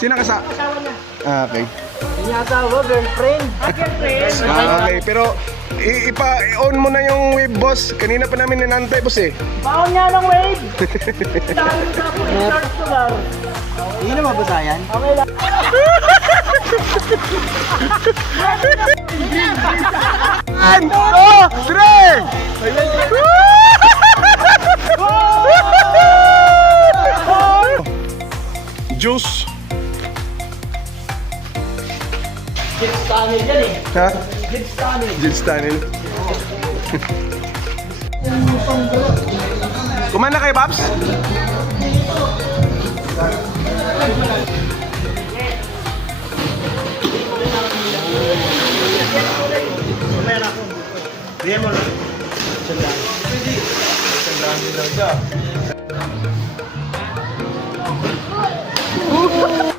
Sino kasa? Asawa na. Ah, okay. Hindi asawa, girlfriend. Girlfriend. Okay, pero ipa-on mo na yung wave, boss. Kanina pa namin ninantay, boss eh. Baon nga ng wave. Dahil sa po, start to lang. Hindi na mabasa yan? Okay lang. One, two, three! Juice. Jits tunnel yan eh. Ha? Jits tunnel. Jits tunnel. Kumain na kayo, Paps? Bigyan mo lang. Sandaan. Sandaan din daw siya.